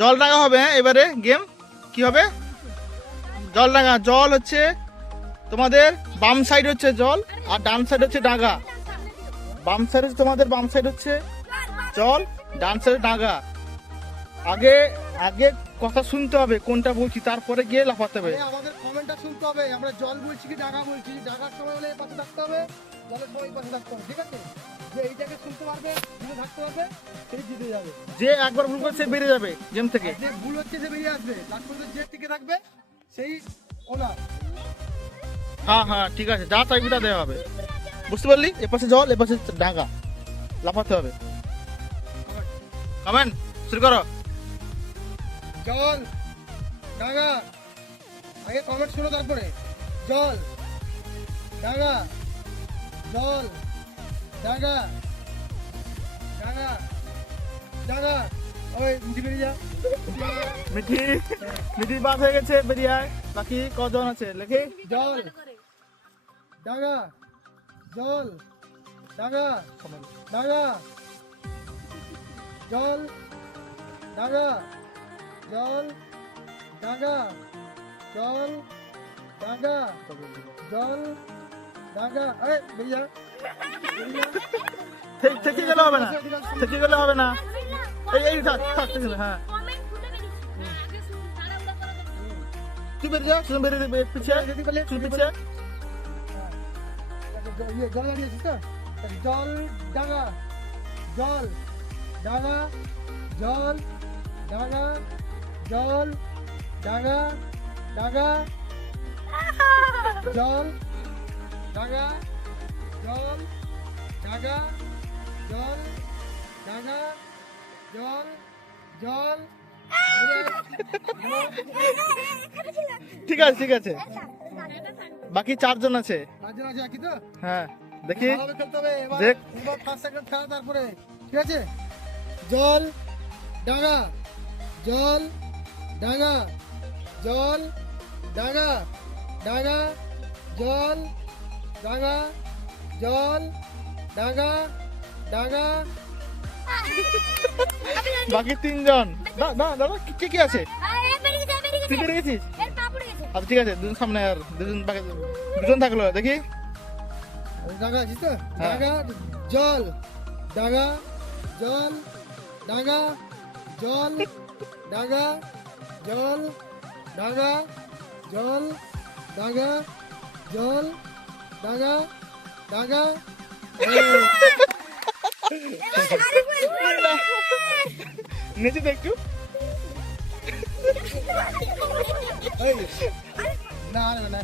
জল ডাঙা হবে। হ্যাঁ, এবারে গেম কি হবে? জল ডাঙা। জল হচ্ছে তোমাদের বাম সাইড হচ্ছে জল, আর ডান সাইড হচ্ছে ডাঙা। বাম সাইড হচ্ছে তোমাদের, বাম সাইড হচ্ছে জল, ডান সাইড ডাঙা। আগে আগে কথা শুনতে হবে কোনটা বলছি, তারপরে গিয়ে লাফাতে হবে। আমাদের কমেন্টটা শুনতে হবে, আমরা জল বলছি কি ডাঙা বলছি। ডাঙার সময় হলে পাশে থাকতে হবে, জলের সময় পাশে থাকতে হবে, ঠিক আছে? যে এইটাকে শুনতে পারবে, যে থাকতে পারবে, সেই জিতে যাবে। যে একবার ভুল করে সে বেরিয়ে যাবে গেম থেকে। যে ভুল হচ্ছে সে বেরিয়ে আসবে, লাস্ট পর্যন্ত যে টিকে থাকবে সেই ওনার। হ্যাঁ হ্যাঁ ঠিক আছে, যা চাইবি তা দেওয়া হবে। বুঝতে পারলি? এপাশে জল, এপাশে ডাঙা, লাফাতে হবে। কমেন্ট শুরু করো। জল ডাঙা, আগে কমেন্ট শোনো তারপরে। জল ডাঙা, জল ডাঙা, ডাঙা ডাঙা। ওই মিটি বেরিয়ে যা। মিঠি, মিঠি বাস হয়ে গেছে, বেরিয়ে আয়। বাকি কজন আছে লেখে? জল ডাঙা, জল ডাঙা, ডাঙা, জল ডাঙা, জল ডাঙা, জল ডাঙা, জল ডাঙা। আরে বেরিয়ে যা, বেরিয়ে যা। থেকে গেলে হবে না, থেকে গেলে হবে না। এই এই থাক থাক থেকে হ্যাঁ, তুই বেরিয়ে যা, তুই বেরিয়ে পিছিয়ে যদি বলে তুই পিছিয়ে। জল দাঁড়িয়েছিস তো? জল ডাঙা, জল ডাঙা, জল ডাঙা, জল ডাঙা, ডাঙা, জল ডাঙা, জল ডাঙা, জল ডাঙা, জল জল। ঠিক আছে ঠিক আছে, বাকি চারজন আছে। পাঁচজন আছে একই তো? হ্যাঁ দেখি, ভালোভাবে খেলতে হবে এবার। দেখ। এবার ফার্স্ট সেকেন্ড খেলা, তারপরে ঠিক আছে? জল ডাঙা, জল ডাঙা, জল ডাঙা, ডাঙা, জল ডাঙা, জল ডাঙা, ডাঙা। বাকি তিনজন। দাদা দাদা কে কে আছে? তুই বেরিয়ে গেছিস? আচ্ছা ঠিক আছে, দুজন সামনে আর দুজন বাকি, দুজন থাকলো। দেখি ডাঙা আছিস তো? হ্যাঁ। ডাঙা, জল ডাঙা, জল ডাঙা, জল ডাঙা, জল ডাঙা, জল ডাঙা, জল ডাঙা, ডাঙা। নিচে দেখ একটু। এই, না না না,